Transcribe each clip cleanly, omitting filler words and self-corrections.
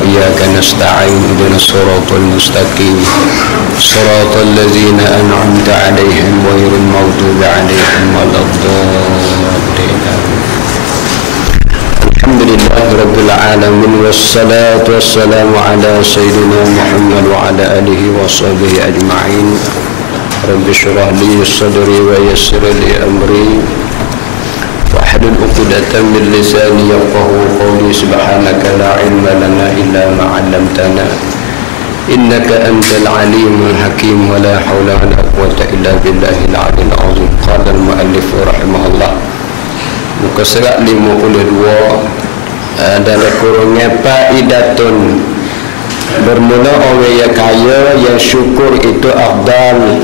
وإياك نستعين اهدنا الصراط المستقيم صراط الذين أنعمت عليهم غير المغضوب عليهم ولا الضالين. الحمد لله رب العالمين والصلاة والسلام على سيدنا محمد وعلى آله وصحبه أجمعين. رب اشرح لي صدري ويسر لي أمري واحلل عقدة من لساني يفقهوا قولي. سبحانك لا علم لنا إلا ما علمتنا إنك أنت العليم الحكيم ولا حول ولا قوة إلا بالله العلي العظيم. قال المؤلف رحمه الله, muka surat 52 dalam kurungnya faidatun, bermula orang yang kaya yang syukur itu afdal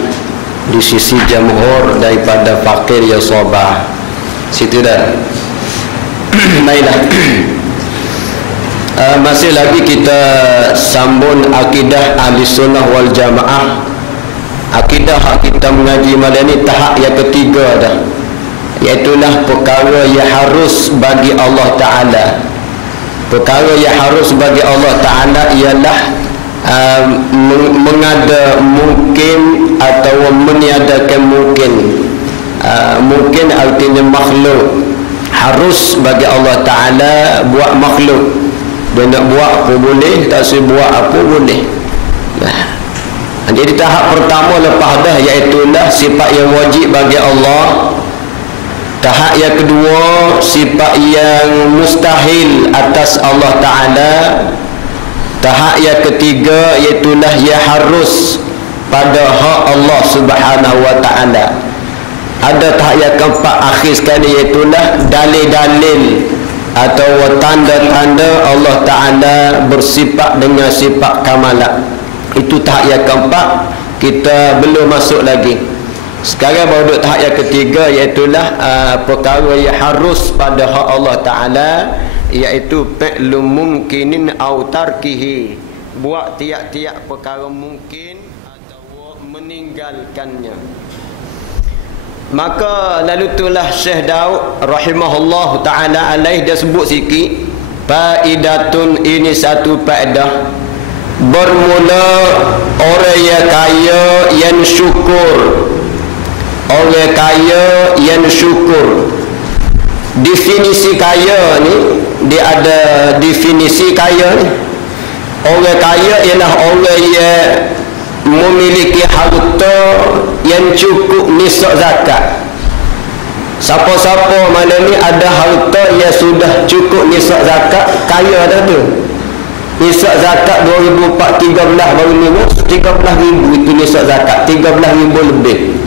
di sisi jamhur daripada fakir yang sabar. Situ dah. Baiklah. Masih lagi kita sambung akidah ahli sunnah wal jamaah. Akidah kita mengaji malam ni tahap yang ketiga dah, iaitulah perkara yang harus bagi Allah Ta'ala. Perkara yang harus bagi Allah Ta'ala ialah mengada mungkin atau meniadakan mungkin. Mungkin artinya makhluk, harus bagi Allah Ta'ala buat makhluk. Dia nak buat apa boleh, tak boleh buat apa boleh. Jadi tahap pertama lepas dah, iaitulah sifat yang wajib bagi Allah. Tahap yang kedua, sifat yang mustahil atas Allah Ta'ala. Tahap yang ketiga, iaitulah yang harus pada hak Allah Subhanahu Wa Ta'ala. Ada tahap yang keempat akhir sekali, iaitulah dalil-dalil atau tanda-tanda Allah Ta'ala bersifat dengan sifat kamalat. Itu tahap yang keempat, kita belum masuk lagi. Sekarang baru duduk tahap yang ketiga, iaitulah perkara yang harus pada hak Allah Ta'ala, iaitu fi'lu mumkinin au tarkihi, buat tiap-tiap perkara mungkin atau meninggalkannya. Maka lalu itulah Syekh Daud rahimahullah ta'ala alaih, dia sebut sikit faidatun, ini satu faedah. Bermula orang yang kaya yang syukur. Orang kaya yang syukur. Definisi kaya ni, dia ada definisi kaya ni. Orang kaya ialah orang yang memiliki harta yang cukup nisab zakat. Siapa-siapa malam ni ada harta yang sudah cukup nisab zakat, kaya dah tu. Nisab zakat 2013 baru ni 13,000 itu nisab zakat, 13,000 lebih.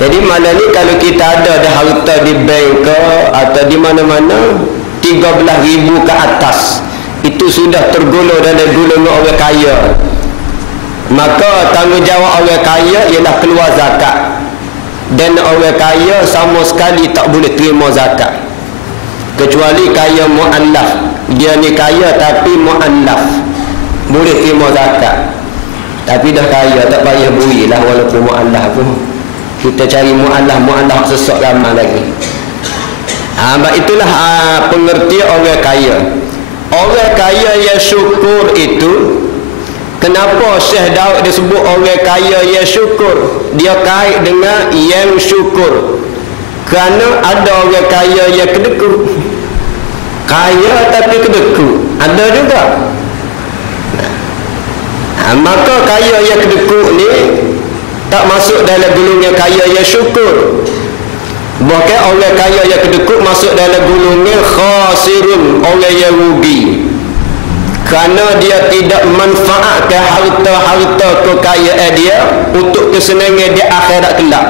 Jadi malam ni kalau kita ada harta di bank ke atau di mana-mana 13,000 ke atas, itu sudah tergolong dalam golongan orang kaya. Maka tanggungjawab orang kaya ialah keluar zakat. Dan orang kaya sama sekali tak boleh terima zakat, kecuali kaya mu'allaf. Dia ni kaya tapi mu'allaf, boleh terima zakat. Tapi dah kaya tak payah beri lah, walaupun mu'allaf pun. Kita cari mu'allaf sesak ramai lagi. Itulah pengertian orang kaya. Orang kaya yang syukur itu, kenapa Syekh Daud disebut orang kaya yang syukur? Dia kait dengan yang syukur. Kerana ada orang kaya yang kedekut. Kaya tapi kedekut, ada juga. Maka kaya yang kedekut ni tak masuk dalam golongan kaya yang syukur. Bahkan orang kaya yang kedekut masuk dalam golongan khasirun, orang yang rugi. Kerana dia tidak manfaatkan harta-harta kekayaan dia untuk kesenangan dia akhirat kelak.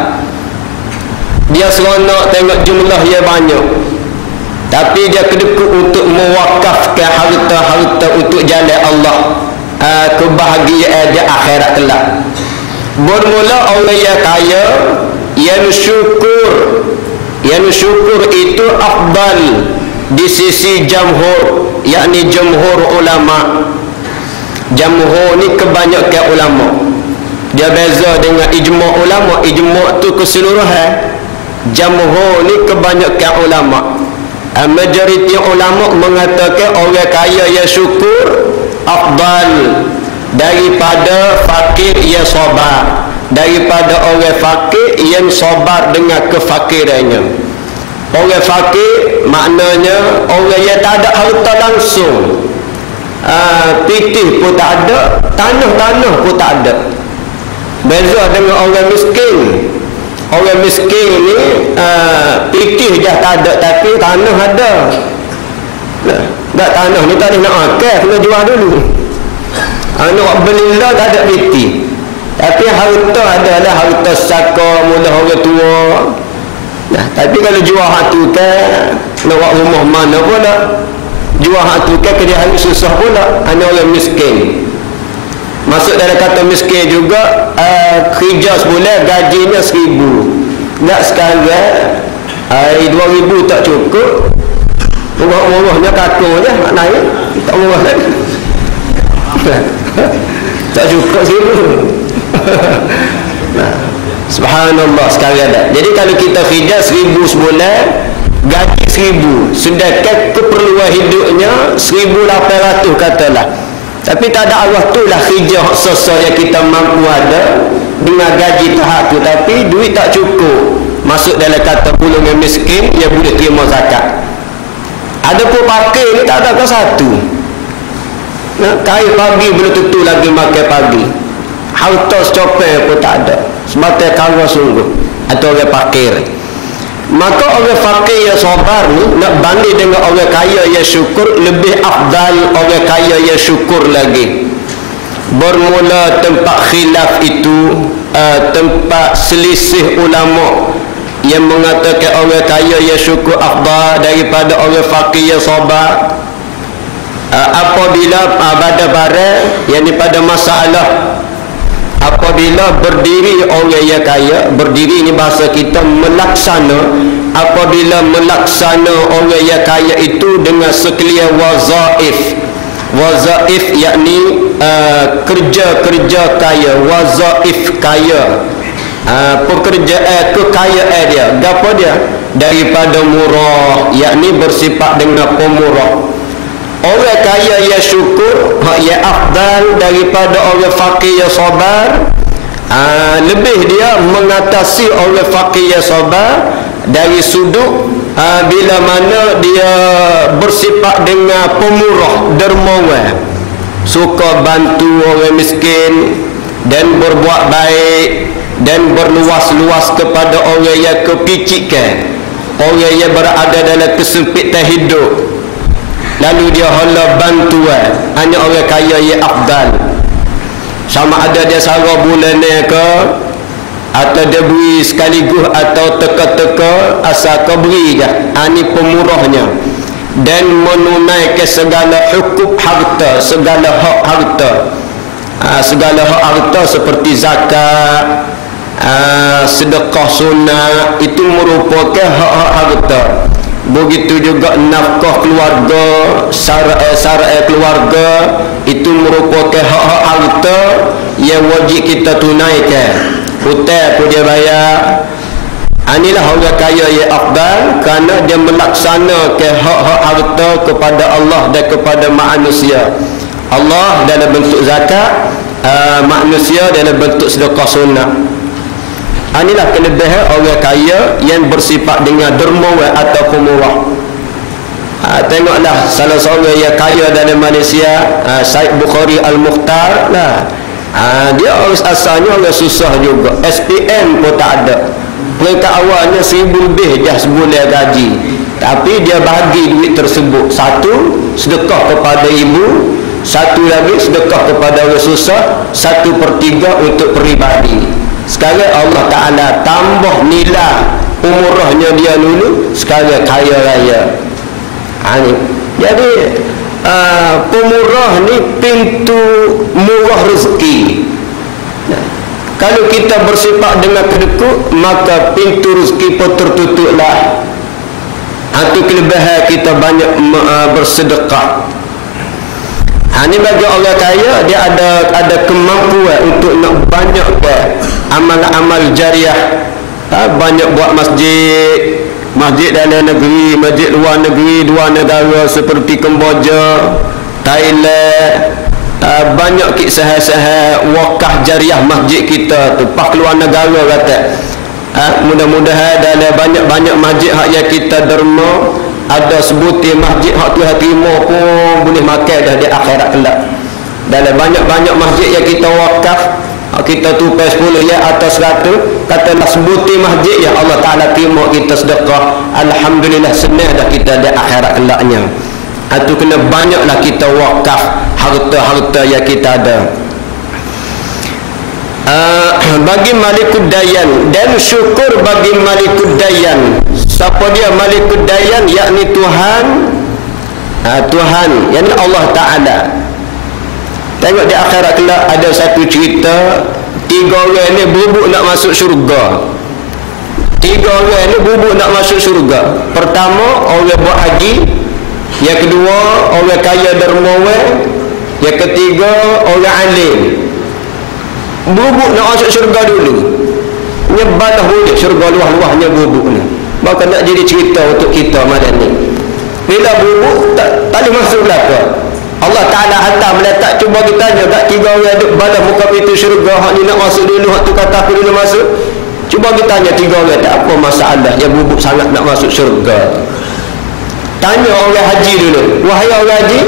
Dia seronok tengok jumlah yang banyak, tapi dia kedekut untuk mewakafkan harta-harta untuk jalan Allah, kebahagiaan dia akhirat kelak. Bermula orang yang kaya yang syukur. Yang syukur itu afdal di sisi jamhur, yakni jamhur ulama. Jamhur ni kebanyakan ulama. Dia beza dengan ijma' ulama. Ijma' tu keseluruhan. Jamhur ni kebanyakan ulama. Majoriti ulama mengatakan orang kaya yang syukur afdal daripada fakir yang sabar, daripada orang fakir yang sabar dengan kefakirannya. Orang fakir maknanya orang yang tak ada harta langsung, pitih pun tak ada, tanah-tanah pun tak ada. Beza dengan orang miskin. Orang miskin ni pitih dah tak ada, tapi tanah ada. Tak tanah ni tak ada nak makan, kena jual dulu. Nak beli lah tak ada pitih. Tapi harta adalah harta saka mula orang tua. Tapi kalau jual hak tu kan, nak buat rumah mana pula? Jual hak tu kan kerja hari susah pula. Hanya orang miskin. Masuk dalam kata miskin juga, kerja sebulan gajinya 1,000. Tak sekarang 2,000 tak cukup. Murah-murahnya kakung je naik, tak murah lagi. Tak cukup 1,000. Subhanallah sekarang dah. Jadi kalau kita kerja 1,000 sebulan, gaji 1,000, sedangkan keperluan hidupnya 1,800 katalah. Tapi tak ada Allah tu lah kerja sesuai yang kita mampu ada dengan gaji tahap tu, tapi duit tak cukup. Masuk dalam kata golongan miskin yang boleh terima zakat. Ada pun pakai ni tak ada ke satu. Kain pagi belum tentu lagi makan pagi. Harta secopet pun tak ada. Semata kara sungguh. Atau orang fakir. Maka orang fakir yang sabar ni nak banding dengan orang kaya yang syukur, lebih afdal orang kaya yang syukur lagi. Bermula tempat khilaf itu, tempat selisih ulama yang mengatakan orang kaya yang syukur afdal daripada orang fakir yang sabar. Apabila pada barang yang pada masalah, apabila berdiri orang yang kaya, berdiri ni bahasa kita melaksana, apabila melaksana orang yang kaya itu dengan sekalian wazaif. Wazaif yakni kerja-kerja kaya, wazaif kaya, pekerjaan kekayaan dia. Apa dia? Daripada murah, yakni bersifat dengan pemurah. Orang kaya yang syukur, yang afdal daripada orang fakir yang sabar. Lebih dia mengatasi orang fakir yang sabar dari sudut bila mana dia bersifat dengan pemurah, dermawan, suka bantu orang miskin dan berbuat baik dan berluas-luas kepada orang yang kepicikan, orang yang berada dalam kesempitan hidup. Lalu dia hala bantuan. Hanya orang kaya yang afdal. Sama ada dia sarah bulanan ke, atau dia beri sekaligus, atau teka-teka asal kau beri je. Ini pemurahnya. Dan menunaikan segala hukum harta, segala hak harta. Segala hak harta seperti zakat, sedekah sunat, itu merupakan hak-hak harta. Begitu juga nafkah keluarga, syarat keluarga, itu merupakan hak-hak harta yang wajib kita tunaikan. Hutang pun dia bayar. Inilah orang kaya yang afdal kerana dia melaksanakan hak-hak harta kepada Allah dan kepada manusia. Allah dalam bentuk zakat, manusia dalam bentuk sedekah sunnah. Inilah kelebihan orang kaya yang bersifat dengan dermawan atau pemurah. Tengoklah salah seorang yang kaya dalam Malaysia, Syed Bukhari Al-Mukhtar lah. Dia asalnya orang susah juga. SPM pun tak ada. Peringkat awalnya 1,000 lebih dah sebulan gaji. Tapi dia bagi duit tersebut. Satu, sedekah kepada ibu. Satu lagi, sedekah kepada orang susah. 1/3 untuk peribadi. Sekarang Allah Ta'ala tambah nilai umurahnya dia dulu, sekarang kaya raya. Jadi pemurah ni pintu murah rezeki. Kalau kita bersifat dengan kedekut, maka pintu rezeki pun tertutuplah. Itu kelebihan kita banyak bersedekah. Ini bagi orang kaya, dia ada kemampuan untuk nak banyak amal-amal jariah. Banyak buat masjid, masjid dalam negeri, masjid luar negeri, luar negara seperti Kemboja, Thailand, banyak kisah-kisah wakaf jariah masjid kita tu pas keluar negara kata. Mudah-mudahan dalam banyak-banyak masjid hak yang kita derma ada sebutir masjid hak Tuhan terima pun boleh makan dah di akhirat kelak. Dalam banyak-banyak masjid yang kita wakaf, kita tupai 10 ya atas 100, katalah sebutir masjid ya Allah Ta'ala terima kita sedekah, alhamdulillah senang dah kita di akhirat kelaknya. Itu kena banyaklah kita wakaf harta-harta yang kita ada. Bagi Malikud Dayan, dan syukur bagi Malikud Dayan. Siapa dia Malikud Dayan? Yakni Tuhan, Tuhan, yakni Allah Ta'ala. Tengok di akhirat kelak ada satu cerita, 3 orang ni bubuk nak masuk syurga. 3 orang ni bubuk nak masuk syurga. Pertama orang buat haji, yang kedua orang kaya dermawan, yang ketiga orang alim. Bubuk nak masuk syurga dulu, nyebalah boleh syurga luah-luahnya bubuk ni. Maka nak jadi cerita untuk kita malam ni. Bila bubuk tak boleh masuk belaka, Allah Ta'ala hantar meletak. Cuba kita tanya kat 3 orang duduk balas muka pintu syurga, hak ni nak masuk dulu, hak tu kata aku dulu masuk. Cuba kita tanya 3 orang, tak apa masalah yang bubuk sangat nak masuk syurga. Tanya orang haji dulu, wahai orang haji,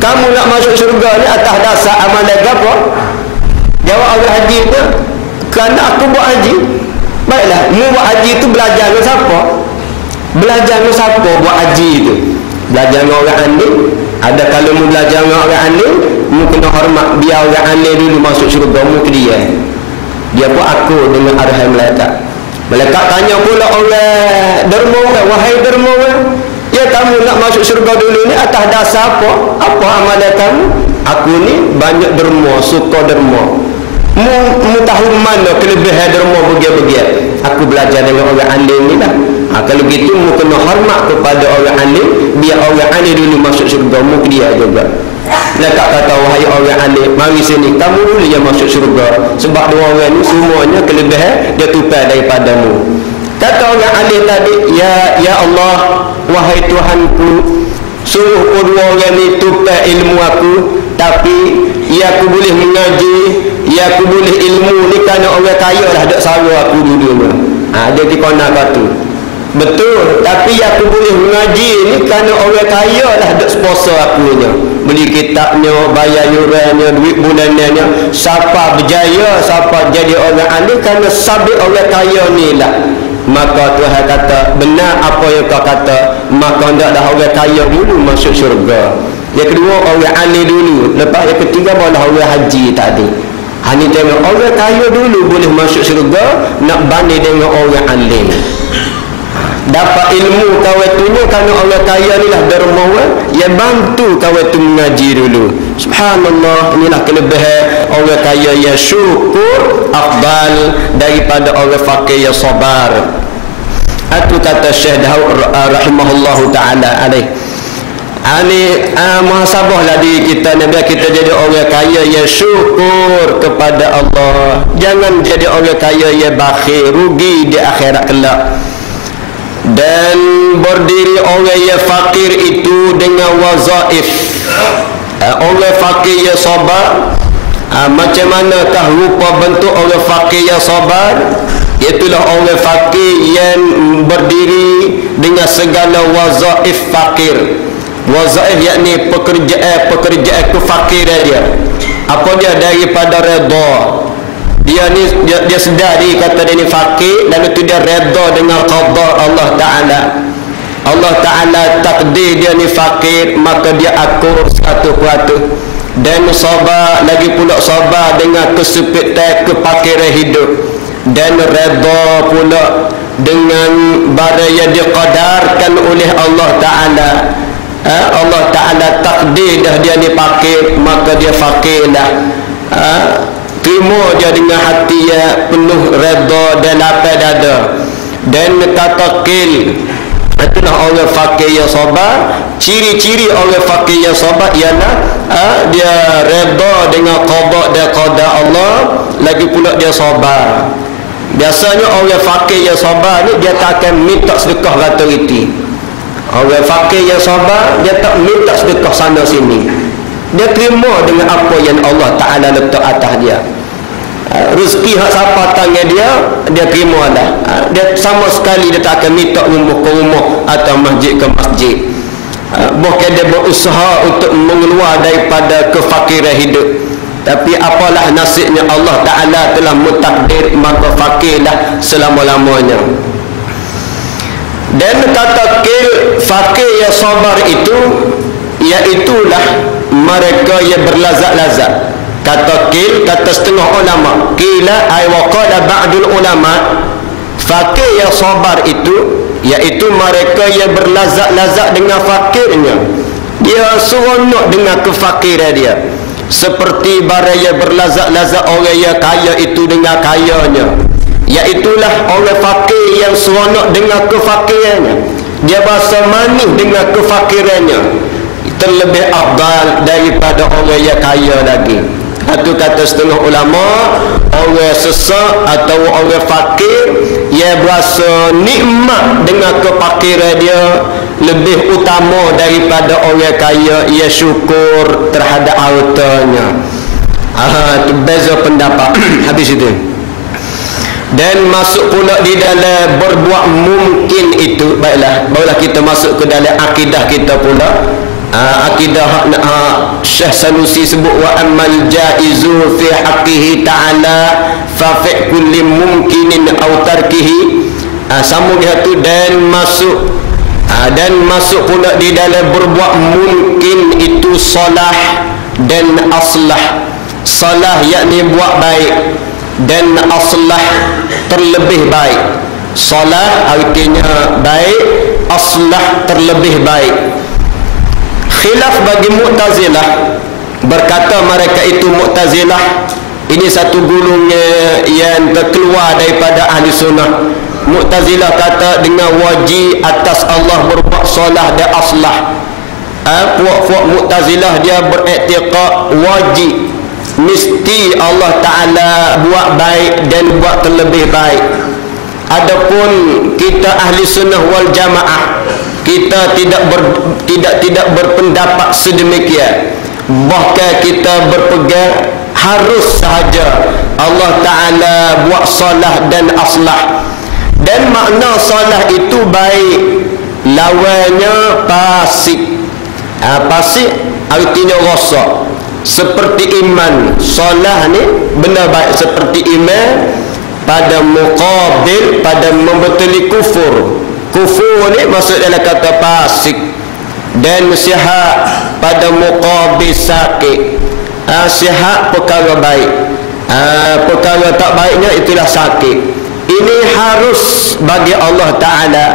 kamu nak masuk syurga ni atas dasar amalan apa? Jawab orang haji tu, kerana aku buat haji. Baiklah, mu buat haji tu belajar dengan siapa? Belajar dengan siapa buat haji tu? Belajar dengan orang alim. Ada kalau mu belajar dengan orang alim, mu kena hormat biar orang alim dulu masuk syurga, mu ke dia. Dia pun aku dengan arahan malaikat. Malaikat tanya pula orang dermawan, wahai dermawan, ya kamu nak masuk syurga dulu ni atas dasar apa? Apa amalan kamu? Aku ni banyak derma, suka derma. Mu tahu mana kelebihan derma bagian-bagian. Aku belajar dengan orang alim ni lah. Kalau gitu mu kena hormat kepada orang alim, biar orang alim dulu masuk syurga, mu ke dia juga. Malaikat kata, wahai orang alim, mari sini, kamu dulu yang masuk syurga. Sebab 2 orang ni semuanya kelebihan dia tupai daripadamu. Kata orang alim tadi, ya Allah, wahai Tuhanku, suruh 2 orang ni tupai ilmu aku, tapi ya aku boleh mengaji, ya aku boleh ilmu ni kerana orang kaya lah duk sara aku dulu. Dia dikonak batu. Betul, tapi ya aku boleh mengaji ni kerana orang kaya lah duk sponsor aku je. Beli kitabnya, bayar yurannya, duit bulanannya. Siapa berjaya, siapa jadi orang alim kerana sabit orang kaya ni lah. Maka Tuhan kata, benar apa yang kau kata, maka hendaklah orang kaya dulu masuk syurga. Yang kedua orang alim dulu, lepas yang ketiga barulah orang haji tadi. Ni tengok orang kaya dulu boleh masuk syurga, nak banding dengan orang alim. Dapat ilmu kawan tunya kerana orang kaya ni lah dermawan, yang bantu kawan tu mengaji dulu. Subhanallah, inilah kelebihan orang kaya yang syukur afdal daripada orang fakir yang sabar. Itu kata Syekh Daud rahimahullahu ta'ala alaih. Ini muhasabah lah diri kita ni, biar kita jadi orang kaya yang syukur kepada Allah. Jangan jadi orang kaya yang bakhil, rugi di akhirat kelak. Dan berdiri orang yang fakir itu dengan wazaif. Orang fakir yang sabar, macam manakah rupa bentuk orang fakir yang sabar? Itulah orang fakir yang berdiri dengan segala wazaif fakir. Wazaif yakni pekerjaan kefakiran dia. Apa dia? Daripada redha. Dia sedar dia kata dia ni fakir, dan itu dia redha dengan qada Allah Ta'ala. Allah Ta'ala takdir dia ni fakir, maka dia akur 100%. Dan sabar, lagi pula sabar dengan kesepitan kefakiran hidup. Dan redha pula dengan barang yang diqadarkan oleh Allah Ta'ala. Allah Ta'ala takdir dah dia ni fakir, maka dia fakir dah. Terima dia dengan hati yang penuh redha dan lapang dada. Dan kata qil, itulah orang fakir yang sabar. Ciri-ciri orang fakir yang sabar ialah dia redha dengan qada dan qadar Allah, lagi pula dia sabar. Biasanya orang fakir yang sabar ni dia tak akan minta sedekah rata-rata. Orang fakir yang sabar dia tak minta sedekah sana sini. dia terima dengan apa yang Allah Ta'ala letak atas dia. Rezeki hak siapa tangan dia terima dah. Dia sama sekali dia tak akan minta rumah ke rumah atau masjid ke masjid. Bukan dia berusaha untuk mengeluar daripada kefakiran hidup, tapi apalah nasibnya Allah Ta'ala telah mentakdir, maka fakirlah selama-lamanya. Dan kata fakir yang sabar itu, iaitulah mereka yang berlazat-lazat. Kata setengah ulama, qila ay wa qala ba'dul ulama, fakir yang sabar itu iaitu mereka yang berlazat-lazat dengan fakirnya. Dia seronok dengan kefakiran dia, seperti barang yang berlazat-lazat orang yang kaya itu dengan kayanya. Iaitulah orang fakir yang seronok dengan kefakirannya. Dia berasa manis dengan kefakirannya, terlebih afdal daripada orang yang kaya lagi. Itu kata setengah ulama, orang sesak atau orang fakir yang berasa nikmat dengan kefakiran dia lebih utama daripada orang kaya yang syukur terhadap hartanya. Itu beza pendapat. Habis itu. Dan masuk pula di dalam berbuat mungkin itu. Baiklah kita masuk ke dalam akidah kita pula. Akidah Syekh Sanusi sebut, wa amal jaizu fi haqqihi ta'ala fa fi kulli mumkinin aw tarkihi. Sambung dia tu, dan masuk pula di dalam berbuat mungkin itu salah dan aslah. Salah yakni buat baik, dan aslah terlebih baik. Salah artinya baik, aslah terlebih baik. Khilaf bagi Mu'tazilah, berkata mereka itu Mu'tazilah ini satu golongan yang terkeluar daripada ahli sunnah. Mu'tazilah kata dengan wajib atas Allah berbuat salah dan aslah. Puak-puak Mu'tazilah dia beriktiqad wajib mesti Allah Ta'ala buat baik dan buat terlebih baik. Adapun kita ahli sunnah wal jamaah, kita tidak berpendapat sedemikian. Bahkan kita berpegang harus sahaja Allah Ta'ala buat salah dan aslah. Dan makna salah itu baik, lawannya fasik. Fasik artinya rosak. Seperti iman, salah ni benda baik seperti iman, pada muqabil, pada membetuli kufur. Kufur ni maksud dalam kata fasik. Dan sihat pada muqabil sakit. Sihat perkara baik, perkara tak baiknya itulah sakit. Ini harus bagi Allah Ta'ala.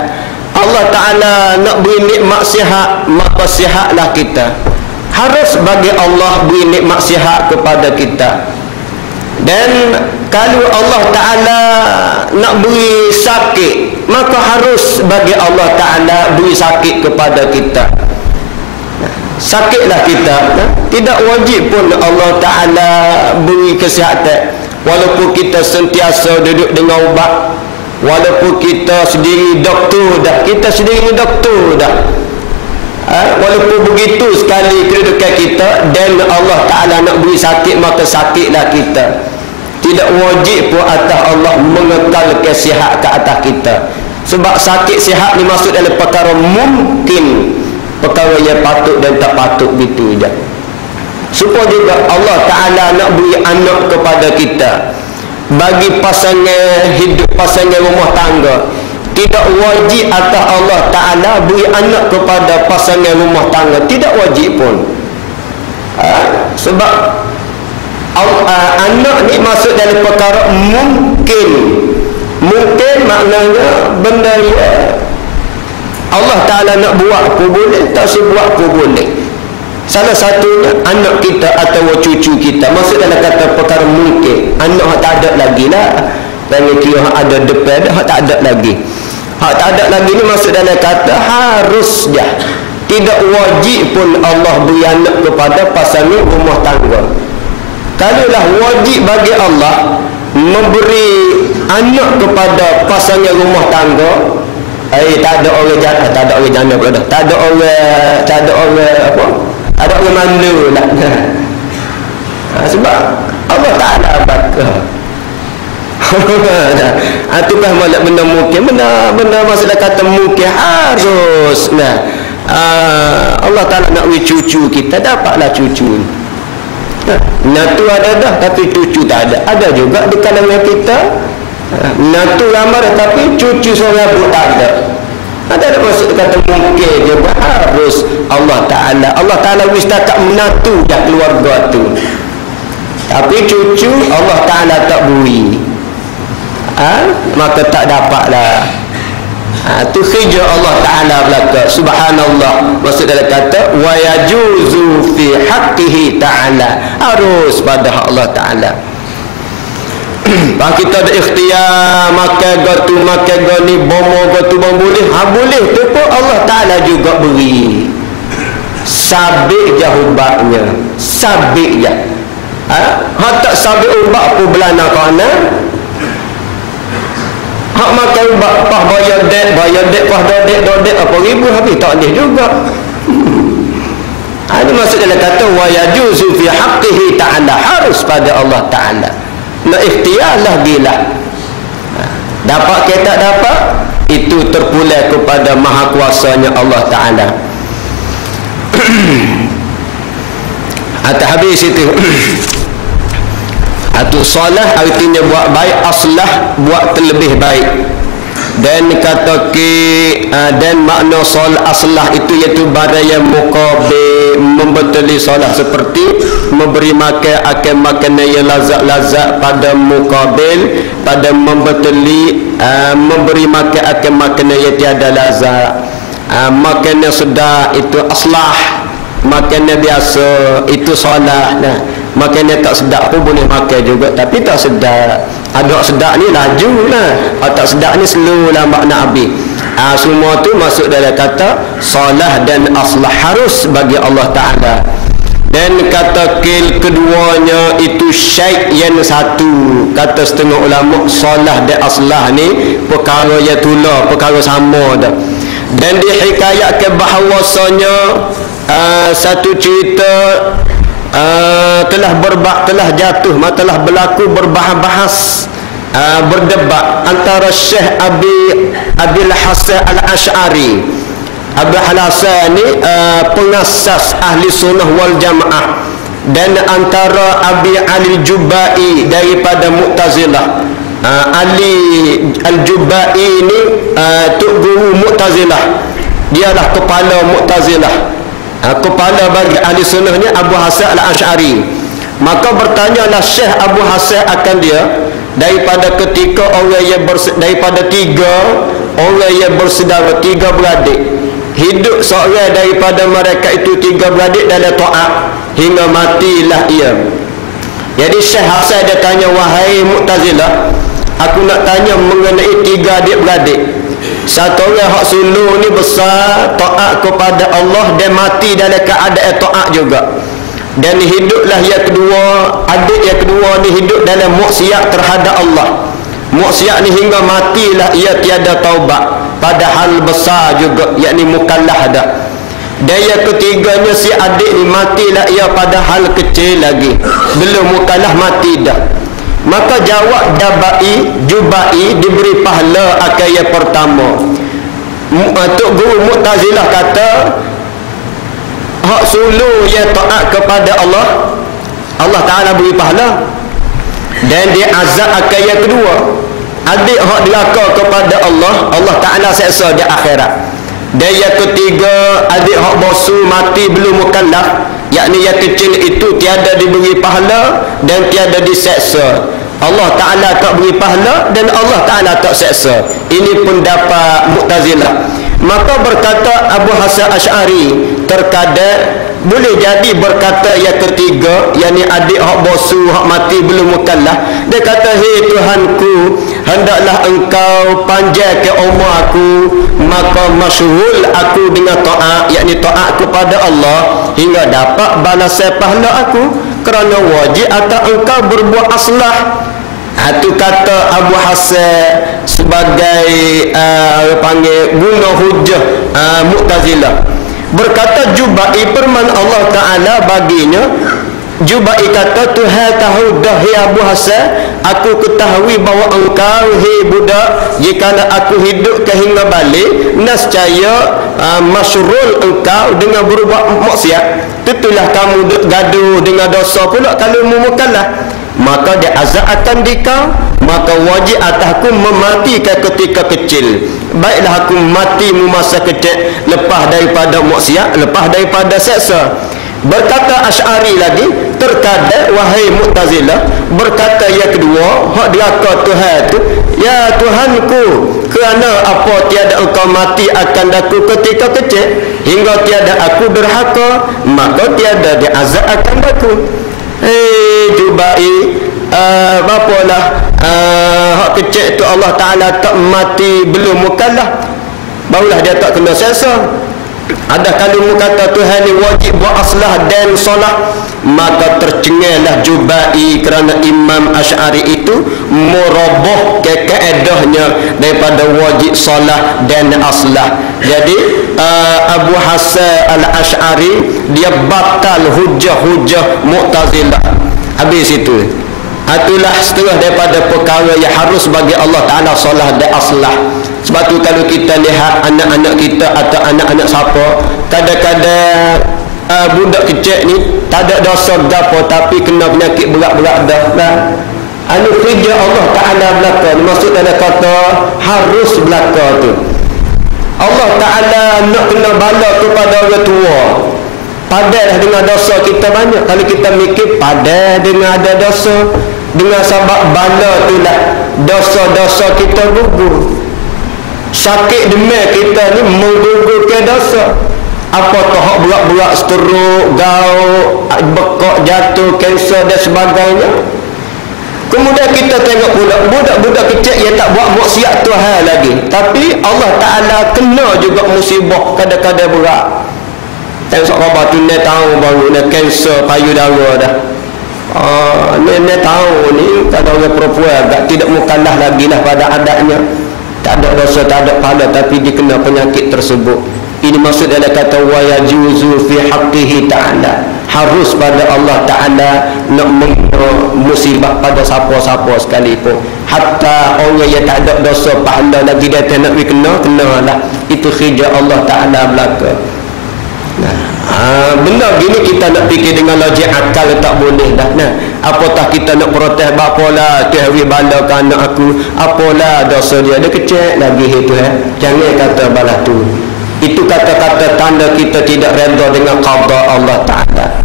Allah Ta'ala nak beri nikmat sihat, maka sihatlah kita. Harus bagi Allah beri nikmat sihat kepada kita. Dan kalau Allah Ta'ala nak beri sakit, maka harus bagi Allah Ta'ala beri sakit kepada kita. Sakitlah kita, tidak wajib pun Allah Ta'ala beri kesihatan. Walaupun kita sentiasa duduk dengan ubat, walaupun kita sendiri doktor dah, walaupun begitu sekali kedudukan kita, dan Allah Ta'ala nak beri sakit, maka sakitlah kita. Tidak wajib pun atas Allah mengekalkan sihat ke atas kita. Sebab sakit sihat ni masuk dalam perkara mungkin, perkara yang patut dan tak patut gitu je. Supaya juga Allah Ta'ala nak beri anak kepada kita. Bagi pasangan hidup, pasangan rumah tangga, tidak wajib atas Allah Ta'ala beri anak kepada pasangan rumah tangga. Tidak wajib pun. Sebab anak ni masuk dalam perkara mungkin. Mungkin maknanya benda yang Allah Ta'ala nak buat pun boleh, tak buat pun boleh. Salah satunya anak kita atau cucu kita masuk dalam kata perkara mungkin. Anak tak ada lagi lah, panggil kira ada depan, tak ada lagi. Tak ada lagi ni masuk dalam kata harus je. Tidak wajib pun Allah beri anak kepada pasangan rumah tangga. Kalaulah wajib bagi Allah memberi anak kepada pasangan rumah tangga, tak ada orang janda, tak ada orang janda pula dah. Tak ada orang apa? Ada orang mana lah. Sebab Allah Ta'ala bakar. Itu kan malah benda mungkin. Benda masalah kata mungkin harus. Allah Ta'ala nak beri cucu kita, dapatlah cucu. Natu ada dah, tapi cucu tak ada. Ada juga di kalangan kita. Natu ramai tapi cucu seorang pun tak ada. Ada maksud kata mungkin juga harus Allah Ta'ala wis tak menatu dah keluarga tu. Tapi cucu Allah Ta'ala tak beri. Maka tak dapatlah. Tu khijah Allah Ta'ala belaka. Subhanallah. Maksud dalam kata wa yajuzu fi haqqihi ta'ala. Harus pada hak Allah Ta'ala. Pak kita ada ikhtiar makan gotu makan goni bomo gotu boleh. Boleh tu pun Allah Ta'ala juga beri. Sabik je ubatnya. Sabik je. Tak sabik ubat pun belana kana. Hak makan ubat pah bayar dek pah dodek apa ribu habis tak boleh juga. Ini maksud dalam kata wa yajuzu fi haqqihi ta'ala. Harus pada Allah Ta'ala. Nak ikhtiar lah gila. Dapat ke tak dapat, itu terpulang kepada maha kuasanya Allah Ta'ala. Atas habis itu atau solah artinya buat baik, aslah buat terlebih baik. Dan kata ke dan makna solah aslah itu iaitu barang yang muqabil, membetuli solah seperti memberi makan akan makanan yang lazat-lazat pada muqabil, pada membetuli memberi makan akan makanan yang tiada lazat. Makanan sedar itu aslah, makanan biasa itu solah. Makanan tak sedap pun boleh makan juga, tapi tak sedap. Ada sedap ni laju lah, tak sedap ni slow lah makna habis. Semua tu masuk dalam kata solah dan aslah, harus bagi Allah Ta'ala. Dan kata keduanya itu syait yang satu. Kata setengah ulama solah dan aslah ni perkara yang tula, perkara sama dah. Dan dihikayatkan bahawasanya satu cerita telah jatuh, telah berlaku berbahas berdebat antara Syekh Abil Hasan Al-Ash'ari. Abil Hasan ni pengasas Ahli Sunnah wal Jamaah, dan antara Abi Ali Jubai daripada Mu'tazilah. Ali Al-Jubai ni tok guru Mu'tazilah, dialah kepala Mu'tazilah. Kepala bagi ahli sunnah ni Abu Hasan Al-Ash'ari. Maka bertanyalah Syekh Abu Hasan akan dia, daripada ketika orang yang daripada tiga orang yang bersaudara, tiga beradik, hidup seorang daripada mereka itu tiga beradik dalam taat hingga matilah ia. Jadi Syekh Hasan dia tanya, wahai Mu'tazilah, aku nak tanya mengenai tiga adik beradik. Satu orang hak sulung ni besar taat kepada Allah dan mati dalam keadaan taat juga. Dan hiduplah yang kedua, adik yang kedua ni hidup dalam maksiat terhadap Allah. Maksiat ni hingga matilah ia tiada taubat, padahal besar juga, yakni mukallaf dah. Dan yang ketiganya si adik ni matilah ia padahal kecil lagi, belum mukallaf, mati dah. Maka jawab Jubai diberi pahala akan yang pertama. Tok guru Mu'tazilah kata hak sulung yang taat kepada Allah, Allah Ta'ala beri pahala, dan dia azab akan yang kedua. Adik hak deraka kepada Allah, Allah Ta'ala seksa di akhirat. Dan yang ketiga, adik hak bosu mati belum mukallaf, yakni yang kecil itu tiada diberi pahala dan tiada diseksa. Allah Ta'ala tak beri pahala dan Allah Ta'ala tak seksa. Ini pendapat Mu'tazilah. Maka berkata Abu Hasan Ash'ari, terkadang boleh jadi berkata yang ketiga, yakni adik hak bosu hak mati belum mukallaf. Dia kata, hei Tuhanku, hendaklah engkau panjangkan umur aku, maka masyhul aku dengan taat, yakni taat kepada Allah, hingga dapat balasan pahala aku, kerana wajib atas engkau berbuat aslah. Itu kata Abu Hasan sebagai panggil guna hujah Mu'tazilah. Berkata Jubai, firman Allah Ta'ala baginya, Jubai kata, Tuhan tahu dah, hei Abu Hasan, aku ketahui bahawa engkau, hei budak, jikalau aku hidup ke hingga balik, nescaya masyrul engkau dengan berbuat maksiat. Tentulah kamu duk gaduh dengan dosa pula kalau mukallaf. Maka dia azab akan dikau, maka wajib atasku mematikan ketika kecil. Baiklah aku mati masa kecil, lepas daripada maksiat, lepas daripada seksa. Berkata Asy'ari lagi, terkadang wahai Mu'tazilah, berkata yang kedua, hak diraka Tuhan tu, ya Tuhanku, kerana apa tiada engkau mati akan aku ketika kecil, hingga tiada aku derhaka, maka tiada diazab akan aku. Jubai, apalah hak kecil tu Allah Ta'ala tak mati belum mukallaf, barulah dia tak kena seksa. Ada kalau kata Tuhan ni wajib buat aslah dan solat, maka tercengahlah Jubai kerana Imam Asy'ari itu merubah ke kaedahnya daripada wajib solat dan aslah. Jadi Abu Hasan Al-Asy'ari dia batal hujah-hujah Mu'tazilah. Habis itu, itulah setengah daripada perkara yang harus bagi Allah Ta'ala solat dan aslah. Sebab tu kalau kita lihat anak-anak kita atau anak-anak siapa, kadang-kadang budak kecil ni tak ada dosa gapo tapi kena penyakit berat-berat dah lah. Anu kerja Allah Ta'ala belaka, maksud ada kata harus belaka tu. Allah Ta'ala nak kena bala kepada orang tua. Padahlah dengan dosa kita banyak. Kalau kita mikir padah dengan ada dosa, dengan sebab bala tu lah dosa-dosa kita gugur. Sakit demam kita ni menggugurkan dosa. Apakah hak berat-berat, stroke, gauk, bekak, jatuh, kanser dan sebagainya. Kemudian kita tengok pula budak-budak kecil yang tak buat maksiat Tuhan lagi, tapi Allah Ta'ala kena juga musibah kadang-kadang berat. Tengok sahabat tu, ni tahu baru ni kanser payudara dah. Ni tahu ni kalau orang perempuan agak tidak mukallaf lagi lah pada adatnya, tak ada dosa, tak ada pahala, tapi dikena penyakit tersebut. Ini maksud ada kata wa yajuzu fi haqqihi ta'ala, harus pada Allah Ta'ala nak musibah pada siapa-siapa sekalipun, hatta orang yang tak ada dosa pahala lagi dia tak nak kena lah. Itu khidja Allah Ta'ala belaka. Benda gini kita nak fikir dengan logik akal tak boleh dah. Apatah kita nak protes, apalah Tuhan bala ke anak aku, apalah dosa dia kecil lagi itu. Jangan kata balas tu. Itu kata-kata tanda kita tidak redha dengan qada Allah Ta'ala.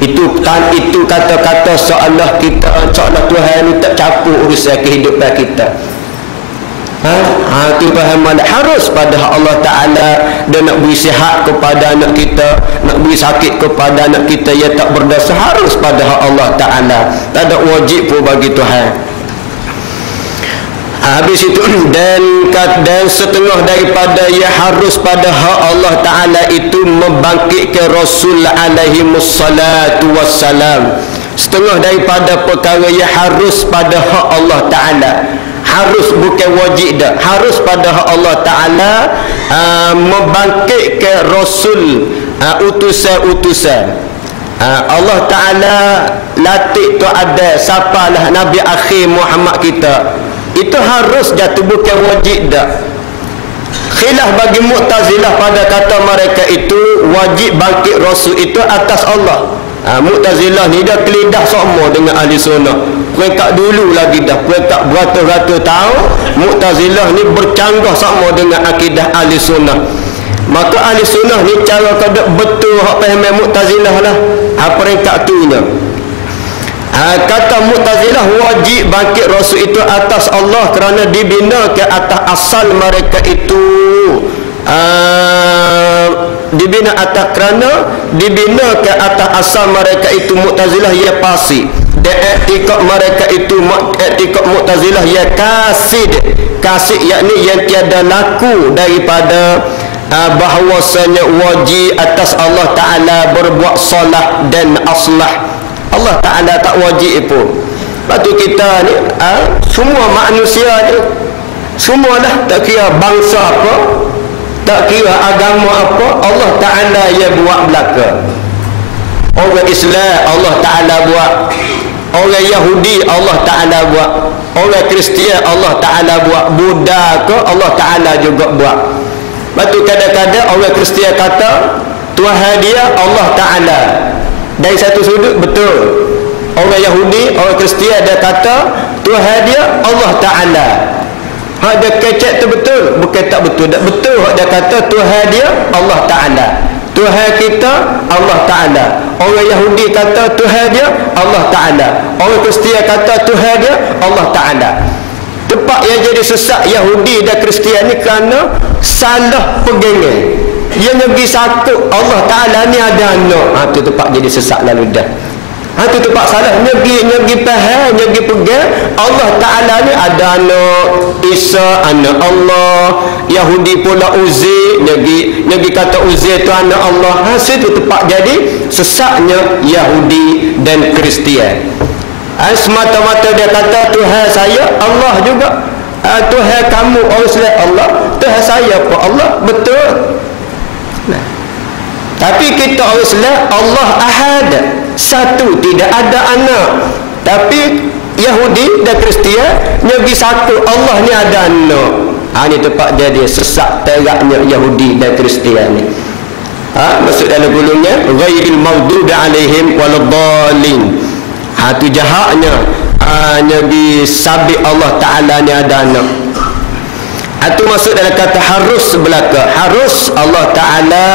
Itu kata-kata seolah kita, seolah Tuhan ni tak campur urusan kehidupan kita. Itu fahaman harus pada Allah Ta'ala. Dia nak beri sihat kepada anak kita, nak beri sakit kepada anak kita yang tak berdosa, harus pada Allah Ta'ala. Tak ada wajib pun bagi Tuhan. Habis itu dan setengah daripada yang harus pada hak Allah Ta'ala itu membangkitkan Rasul alaihi wassalatu wassalam. Setengah daripada perkara yang harus pada hak Allah Ta'ala, harus bukan wajib dah, harus pada hak Allah Ta'ala membangkitkan Rasul, utusan-utusan. Allah Ta'ala latih tu ada siapalah Nabi akhir Muhammad kita, itu harus jatuh, bukan wajib dah. Khilaf bagi Mu'tazilah pada kata mereka itu wajib bangkit Rasul itu atas Allah. Mu'tazilah ni dia kelidah sama dengan ahli sunnah. Peringkat dulu lagi dah, peringkat beratus-ratus tahun Mu'tazilah ni bercanggah sama dengan akidah ahli sunnah. Maka ahli sunnah ni cara kada betul hak faham Mu'tazilah lah. Peringkat tu nya. Kata Mu'tazilah wajib bangkit Rasul itu atas Allah kerana dibina ke atas asal mereka itu, dibina ke atas asal mereka itu Mu'tazilah ya pasti. Dan etikad mereka itu etikad Mu'tazilah ya kasid yakni yang tiada laku daripada bahawasanya wajib atas Allah Ta'ala berbuat solat dan aslah. Allah Ta'ala tak wajib pun. Lepas tu kita ni semua manusia ni, semualah tak kira bangsa apa, Tak kira agama apa, Allah Ta'ala ya buat belaka. Orang Islam Allah Ta'ala buat, orang Yahudi Allah Ta'ala buat, orang Kristian Allah Ta'ala buat, Buddha ke Allah Ta'ala juga buat. Lepas tu kadang-kadang orang Kristian kata Tuhan dia Allah Ta'ala. Dari satu sudut betul. Orang Yahudi, orang Kristian dia kata Tuhan dia Allah Ta'ala. Hak dia kecek tu betul, bukan tak betul. Tak betul hak dia kata Tuhan dia Allah Ta'ala. Tuhan kita Allah Ta'ala. Orang Yahudi kata Tuhan dia Allah Ta'ala. Orang Kristian kata Tuhan dia Allah Ta'ala. Tempat yang jadi sesat Yahudi dan Kristian ni kerana salah pegangan. Dia pergi satu Allah Ta'ala ni ada anak. Tu tempat jadi sesat lalu dah. Tu tempat salah. Pergi faham, pergi pegang Allah Ta'ala ni ada anak. Isa anak Allah. Yahudi pula Uzair, pergi kata Uzair tu anak Allah. Situ tempat jadi sesatnya Yahudi dan Kristian. Semata-mata dia kata Tuhan saya Allah juga. Tuhan kamu orang Islam Allah, Tuhan saya pun Allah. Betul. Tapi kita orang Islam Allah Ahad, satu, tidak ada anak. Tapi Yahudi dan Kristian pergi satu Allah ni ada anak. Ni tempat jadi sesat teraknya Yahudi dan Kristian ni. Maksud dalam gulungnya ghairil maghdubi alaihim waladdallin. Tu jahatnya Nabi sabit Allah Ta'ala ni ada anak. Itu maksud dalam kata harus belaka. Harus Allah Ta'ala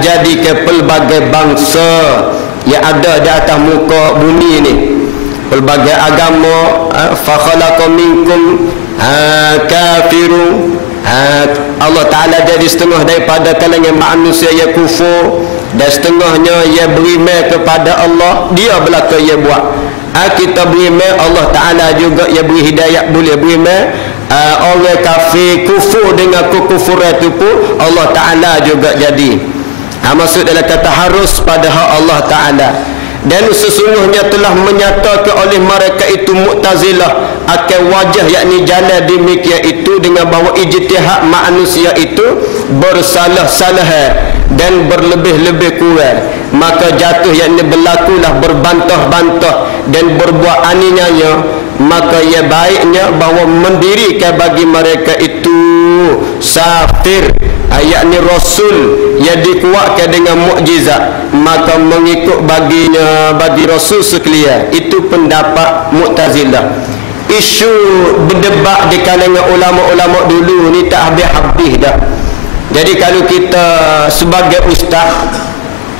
jadi ke pelbagai bangsa yang ada di atas muka bumi ni, pelbagai agama. Fa khalaqa minkum kafirun. Allah Ta'ala jadi setengah daripada kalangan manusia yang kufur, dan setengahnya ia beriman kepada Allah. Dia belaka ia buat. Kita beriman Allah Ta'ala juga ia beri hidayat, boleh beriman. Orang kafir kufur dengan kekufuran itu pun Allah Ta'ala juga jadi. Maksud dalam kata harus pada hak Allah Ta'ala. Dan sesungguhnya telah menyatakan oleh mereka itu Mu'tazilah akan wajah, yakni jalan demikian itu, dengan bahawa ijtihad manusia itu bersalah-salah dan berlebih-lebih kurang, maka jatuh yakni berlakulah berbantah-bantah dan berbuat aniaya. Maka ia baiknya bahawa mendirikan bagi mereka itu safir, yakni rasul yang dikuatkan dengan mukjizat, maka mengikut baginya bagi rasul sekalian. Itu pendapat Mu'tazilah. Isu berdebat di kalangan ulama-ulama dulu ni tak habis-habis dah. Jadi kalau kita sebagai ustaz,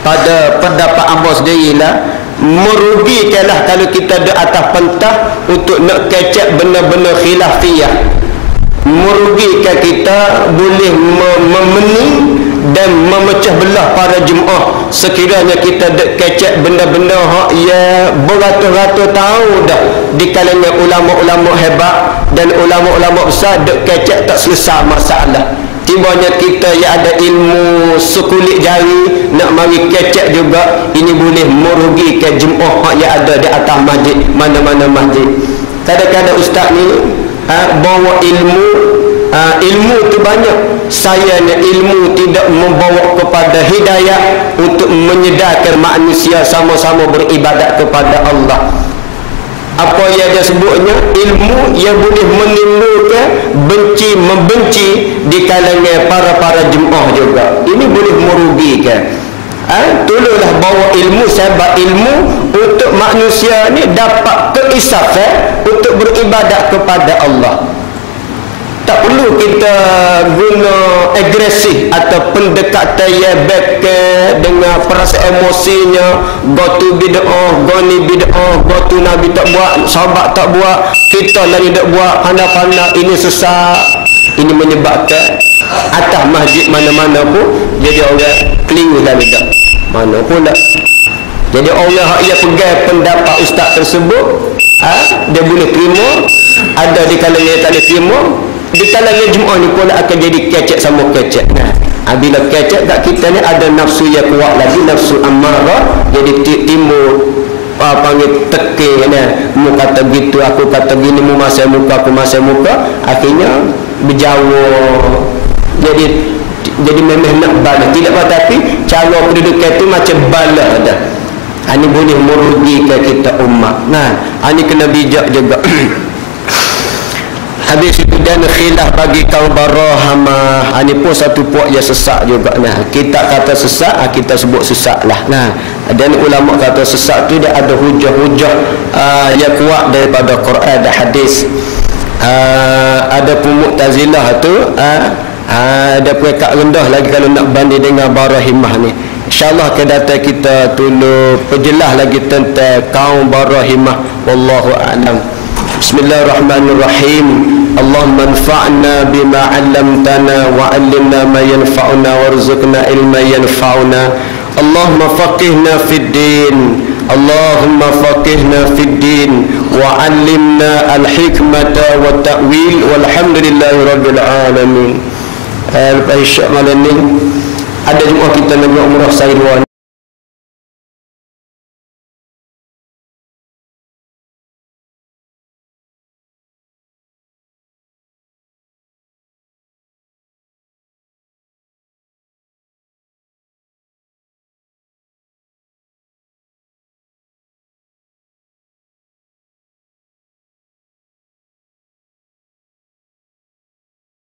pada pendapat Amba sendirilah, merugikanlah kalau kita di atas pentah untuk nak kecek benda-benda khilafiyah. Merugikan kita, boleh memening dan memecah belah para jemaah sekiranya kita dek kecek benda-benda hak ya beratus-ratus tahun dah di kalangan ulama-ulama hebat dan ulama-ulama besar dek kecek tak selesai masalah. Tibanya kita yang ada ilmu sekulit jari nak mari kecek juga, ini boleh merugikan jemaah yang ada di atas masjid, mana-mana masjid. Kadang-kadang ustaz ni bawa ilmu tu banyak, sayangnya ilmu tidak membawa kepada hidayah untuk menyedarkan manusia sama-sama beribadat kepada Allah. Apa yang dia sebutnya, ilmu yang boleh menimbulkan membenci di kalangan para jemaah juga. Ini boleh merugikan. Tolonglah bawa ilmu, sebab ilmu untuk manusia ni dapat keisafan untuk beribadat kepada Allah. Tak perlu kita guna agresif atau pendekatan yang baik dengan perasaan emosinya. Go to bid'ah, go ni bid'ah, go to Nabi tak buat, sahabat tak buat, kita lagi tak buat, pandai-pandai. Ini sesat. Ini menyebabkan atas masjid mana-mana pun jadi orang keliru lah beda. Mana pula. Jadi orang yang pegang pendapat ustaz tersebut, dia boleh terima. Ada di kalangan yang tak boleh terima. Di kalangan jemaah ni pula akan jadi kecek sama kecek. Bila kecek kat kita ni ada nafsu yang kuat lagi, nafsu amarah, jadi timbul panggil tekir ni. Mu kata gitu, aku kata gini, mu masai muka, aku masai muka. Akhirnya berjauh. jadi memang nak bala tidak apa, tapi cara kedudukan itu macam bala dah. Ini boleh merugikan kita umat. Nah, ini kena bijak juga. Habis itu dan khilaf bagi kaum Barahama. Ini pun satu puak yang sesak juga. Nah, kita kata sesak, kita sebut sesak lah. Nah, dan ulama kata sesak tu dia ada hujah-hujah yang kuat daripada Quran dan hadis. Ada pun Mu'tazilah tu ada peringkat rendah lagi kalau nak banding dengan Barahimah ni. InsyaAllah akan datang kita tolong perjelas lagi tentang kaum Barahimah. Wallahu a'lam. Bismillahirrahmanirrahim. Allahumma anfa'na bima 'allamtana wa 'allimna ma yanfa'una warzuqna ilman yanfa'una. Allahumma faqihna fid din. Allahumma faqihna fid din wa 'allimna al-hikmata wa ta'wil walhamdulillahi rabbil alamin. Insya-Allah malam ni ada jemaah kita nak umrah Sairwan.